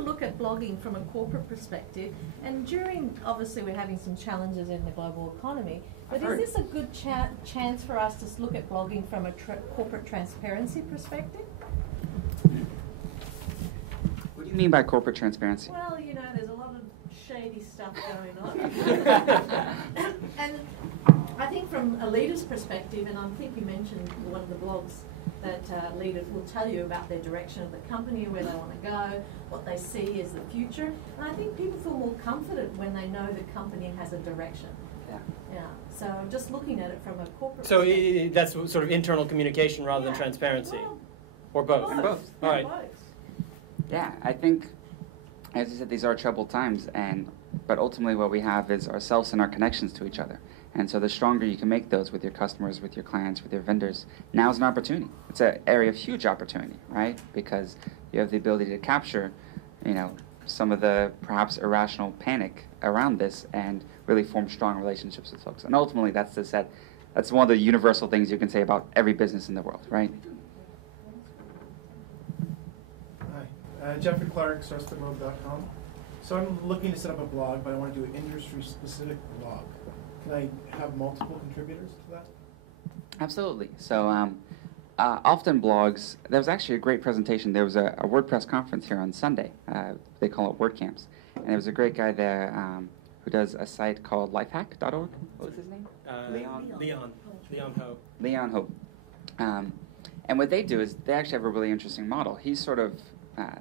look at blogging from a corporate perspective, and obviously we're having some challenges in the global economy, but is this a good chance for us to look at blogging from a corporate transparency perspective? What do you mean by corporate transparency? Well, you know, there's a lot of shady stuff going on. And I think from a leader's perspective, and I think you mentioned one of the blogs that leaders will tell you about their direction of the company, where they want to go, what they see as the future. And I think people feel more confident when they know the company has a direction. Yeah. So I'm just looking at it from a corporate perspective. That's sort of internal communication rather than transparency? Or both? Both. All right. Yeah, I think, as you said, these are troubled times, but ultimately what we have is ourselves and our connections to each other. And so the stronger you can make those with your customers, with your clients, with your vendors, now's an opportunity. It's an area of huge opportunity, right? Because you have the ability to capture, some of the perhaps irrational panic around this and really form strong relationships with folks. And ultimately, that's one of the universal things you can say about every business in the world, right? Hi, Jeffrey Clark, sourcethemove.com. So I'm looking to set up a blog, but I want to do an industry-specific blog. Can I have multiple contributors to that? Absolutely. So often blogs, there was actually a great presentation. There was a WordPress conference here on Sunday. They call it WordCamps. And there was a great guy there who does a site called lifehack.org. What was his name? Leon Ho. Leon Ho. And what they do is they actually have a really interesting model. He's sort of,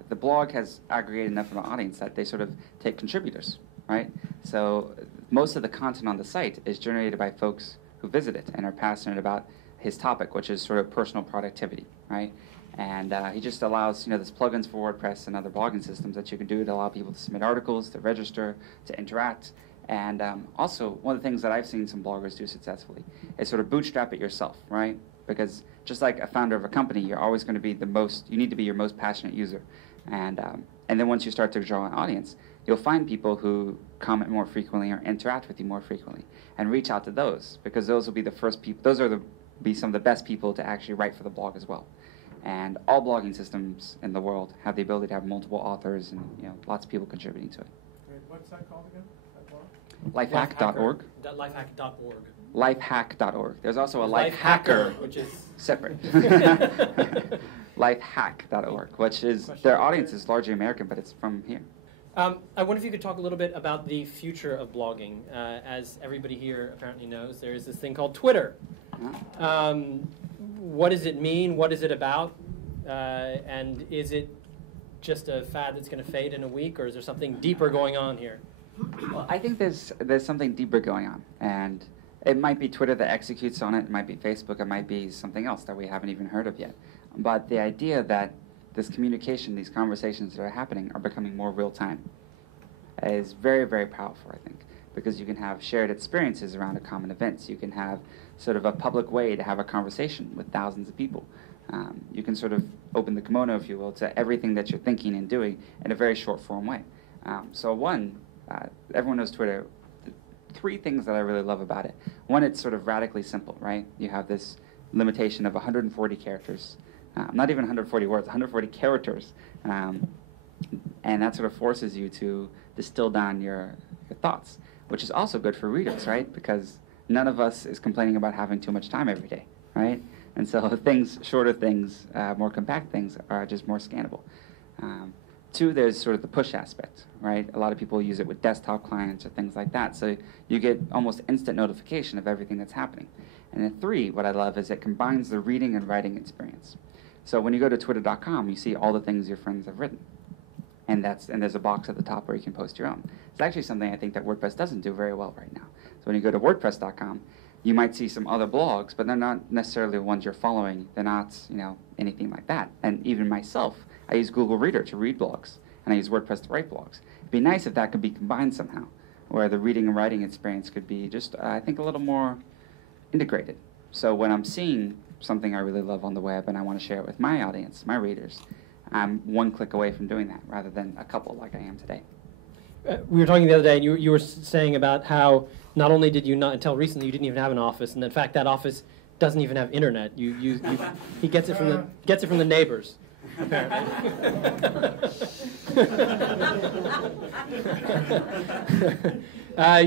the blog has aggregated enough of an audience that they sort of take contributors, right? So most of the content on the site is generated by folks who visit it and are passionate about his topic, which is sort of personal productivity, right? And he just allows, there's plugins for WordPress and other blogging systems that you can do to allow people to submit articles, to register, to interact. And also, one of the things that I've seen some bloggers do successfully is sort of bootstrap it yourself, right? Because just like a founder of a company, you're always going to be you need to be your most passionate user. And then once you start to draw an audience, you'll find people who comment more frequently or interact with you more frequently, and reach out to those, because those will be the first people. Those are be some of the best people to actually write for the blog as well. And all blogging systems in the world have the ability to have multiple authors and lots of people contributing to it. Great. What's that called again? Lifehack.org. Lifehack.org. Lifehack.org. There's also a life hacker, which is separate. Lifehack.org, which is their audience is largely American, but it's from here. I wonder if you could talk a little bit about the future of blogging. As everybody here apparently knows, there is this thing called Twitter. What does it mean? What is it about? And is it just a fad that's going to fade in a week, or is there something deeper going on here? Well, I think there's something deeper going on, and it might be Twitter that executes on it. It might be Facebook. It might be something else that we haven't even heard of yet. But the idea that this communication, these conversations that are happening are becoming more real-time is very, very powerful, I think, because you can have shared experiences around a common event. You can have sort of a public way to have a conversation with thousands of people. You can sort of open the kimono, if you will, to everything that you're thinking and doing in a very short-form way. Everyone knows Twitter. Three things that I really love about it. One, it's sort of radically simple, right? You have this limitation of 140 characters. Not even 140 words, 140 characters. And that sort of forces you to distill down your thoughts, which is also good for readers, right? Because none of us is complaining about having too much time every day, right? And so shorter things, more compact things are just more scannable. Two, there's sort of the push aspect, right? A lot of people use it with desktop clients or things like that. So you get almost instant notification of everything that's happening. And then three, what I love is it combines the reading and writing experience. So when you go to twitter.com, you see all the things your friends have written. And there's a box at the top where you can post your own. It's actually something I think that WordPress doesn't do very well right now. So when you go to wordpress.com, you might see some other blogs, but they're not necessarily the ones you're following. They're not, anything like that. And even myself, I use Google Reader to read blogs, and I use WordPress to write blogs. It'd be nice if that could be combined somehow, where the reading and writing experience could be just, I think, a little more integrated. So when I'm seeing something I really love on the web and I want to share it with my audience, my readers, I'm one click away from doing that rather than a couple like I am today. We were talking the other day, and you were saying about how not only did you not, until recently, you didn't even have an office, and in fact, that office doesn't even have internet. He gets it from the neighbors, apparently.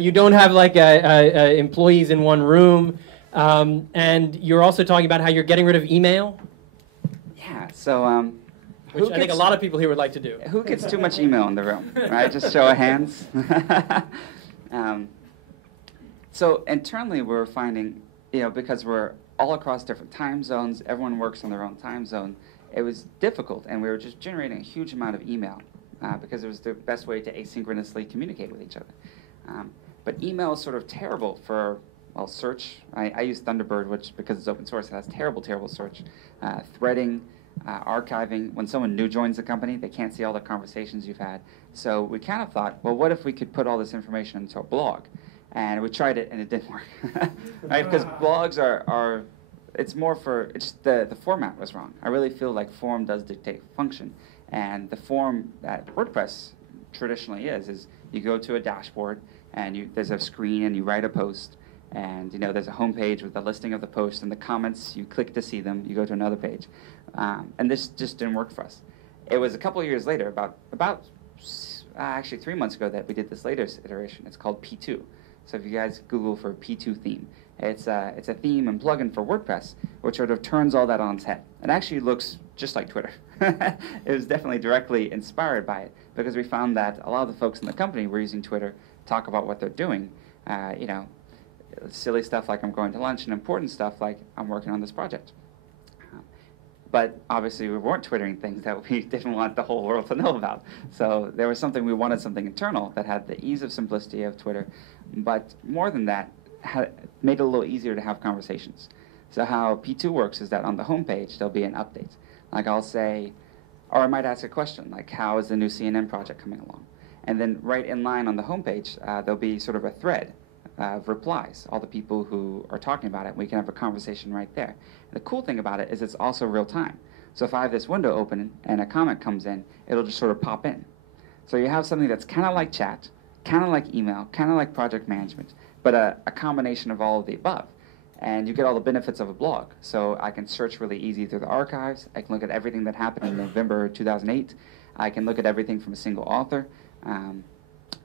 You don't have like employees in one room, and you're also talking about how you're getting rid of email. Yeah. So. Which I think a lot of people here would like to do. Who gets too much email in the room, right? Just show of hands. So internally, we're finding, because we're all across different time zones, everyone works on their own time zone, it was difficult, and we were just generating a huge amount of email because it was the best way to asynchronously communicate with each other. But email is sort of terrible for, well, search. I use Thunderbird, which, because it's open source, it has terrible search. Threading. Archiving. When someone new joins the company, they can't see all the conversations you've had. So we kind of thought, well, what if we could put all this information into a blog? And we tried it, and it didn't work. Right? Because blogs are it's more for, it's the format was wrong. I really feel like form does dictate function. And the form that WordPress traditionally is you go to a dashboard, and there's a screen, and you write a post. And there's a home page with a listing of the posts and the comments. You click to see them. You go to another page, and this just didn't work for us. It was a couple of years later, about actually 3 months ago, that we did this latest iteration. It's called P2. So if you guys Google for P2 theme, it's a theme and plugin for WordPress, which sort of turns all that on its head. It actually looks just like Twitter. It was definitely directly inspired by it because we found that a lot of the folks in the company were using Twitter to talk about what they're doing. Silly stuff like I'm going to lunch, and important stuff like I'm working on this project. But obviously we weren't twittering things that we didn't want the whole world to know about. So there was we wanted something internal that had the ease of simplicity of Twitter, but more than that, made it a little easier to have conversations. So how P2 works is that on the home page there'll be an update. Like I'll say, or I might ask a question like, how is the new CNN project coming along? And then right in line on the home page, there'll be sort of a thread of replies, all the people who are talking about it. We can have a conversation right there. And the cool thing about it is it's also real time. So if I have this window open and a comment comes in, it'll just sort of pop in. So you have something that's kind of like chat, kind of like email, kind of like project management, but a combination of all of the above. And you get all the benefits of a blog. So I can search really easy through the archives. I can look at everything that happened in November 2008. I can look at everything from a single author.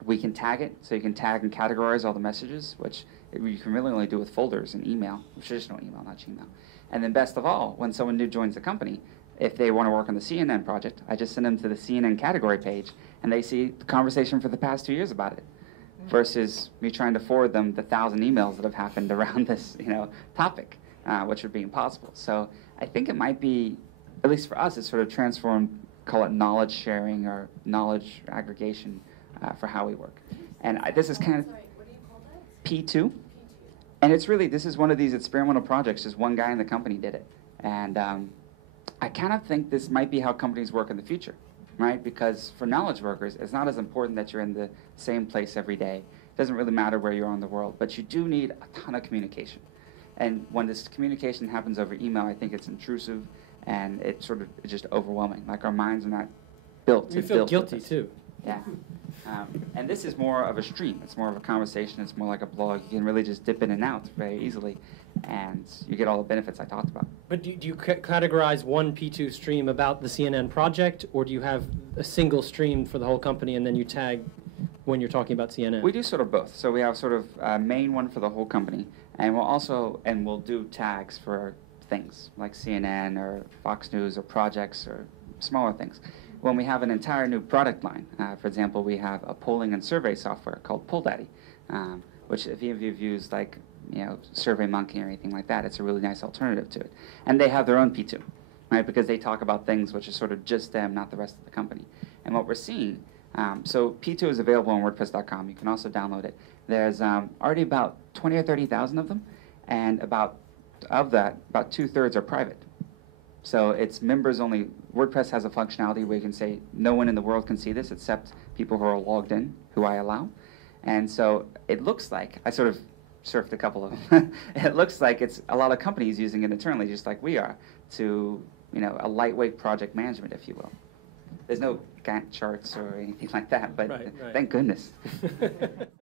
We can tag it, so you can tag and categorize all the messages, which you can really only do with folders and email, traditional email, not Gmail. And then best of all, when someone new joins the company, if they want to work on the CNN project, I just send them to the CNN category page, and they see the conversation for the past 2 years about it, versus me trying to forward them the 1,000 emails that have happened around this topic, which would be impossible. So I think it might be, at least for us, it's sort of transformed, call it knowledge sharing or knowledge aggregation, for how we work. And this is kind of Sorry, what do you call that? P2. And it's really, this is one of these experimental projects. Just one guy in the company did it. And I kind of think this might be how companies work in the future, right? Because for knowledge workers, it's not as important that you're in the same place every day. It doesn't really matter where you are in the world, but you do need a ton of communication. And when this communication happens over email, I think it's intrusive, and it's just overwhelming. Like our minds are not built to You feel guilty too. Yeah. And this is more of a stream. It's more of a conversation. It's more like a blog. You can really just dip in and out very easily, and you get all the benefits I talked about. But do you categorize one P2 stream about the CNN project, or do you have a single stream for the whole company, and then you tag when you're talking about CNN? We do sort of both. So we have sort of a main one for the whole company, and we'll do tags for things like CNN or Fox News or projects or smaller things. When we have an entire new product line, for example, we have a polling and survey software called PollDaddy, which if any of you have used like SurveyMonkey or anything like that, it's a really nice alternative to it. And they have their own P2, right? Because they talk about things which is sort of just them, not the rest of the company. And what we're seeing, so P2 is available on WordPress.com. You can also download it. There's already about 20 or 30,000 of them, and about 2/3 are private. So it's members only. WordPress has a functionality where you can say, no one in the world can see this except people who are logged in, who I allow. And so it looks like, I sort of surfed a couple of them. It looks like it's a lot of companies using it internally, just like we are, to, a lightweight project management, if you will. There's no Gantt charts or anything like that, but right. thank goodness.